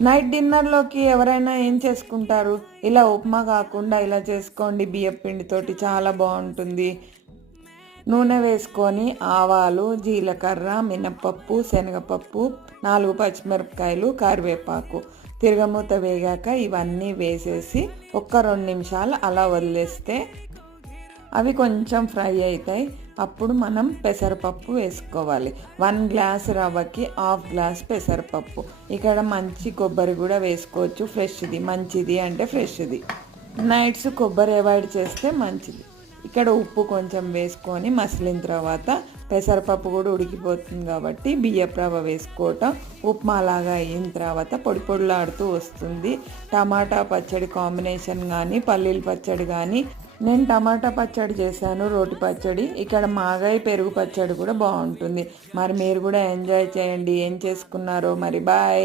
Night డిన్నర్లోకి ఎవరైనా ఏం చేసుకుంటారు, ఇలా ఉప్మా కాకుండా ఇలా చేసుకోండి. బియ్యం పిండితోటి చాలా బాగుంటుంది. నూనె వేసుకొని ఆవాలు, జీలకర్ర, మినపప్పు, శనగపప్పు, 4 పచ్చిమిరపకాయలు, కరివేపాకు, తిరగమూత వేగాక ఇవన్నీ వేసేసి ఒక్క 2 నిమిషాలు అలా వదిలేస్తే అవి కొంచెం ఫ్రై అవుతాయి. అప్పుడు మనం పెసరపప్పు వేసుకోవాలి. 1 గ్లాస్ రవ్వకి 1/2 గ్లాస్ పెసరపప్పు. ఇక్కడ మంచి కొబ్బరి కూడా వేసుకోవచ్చు, ఫ్రెష్ది. మంచిది అంటే ఫ్రెష్ది. నైట్స్ కొబ్బరి అవాయిడ్ చేస్తే మంచిది. ఇక్కడ ఉప్పు కొంచెం వేసుకొని మసిలిన తర్వాత పెసరపప్పు కూడా ఉడికిపోతుంది కాబట్టి బియ్యపు రవ్వ వేసుకోవటం. ఉప్మా లాగా అయిన తర్వాత పొడి పొడిలాడుతూ వస్తుంది. టమాటా పచ్చడి కాంబినేషన్ కానీ పల్లీల పచ్చడి కానీ, నేను టమాటా పచ్చడి చేశాను, రోటి పచ్చడి. ఇక్కడ మాగాయ పెరుగు పచ్చడి కూడా బాగుంటుంది. మరి మీరు కూడా ఎంజాయ్ చేయండి. ఏం చేసుకున్నారో మరి. బాయ్.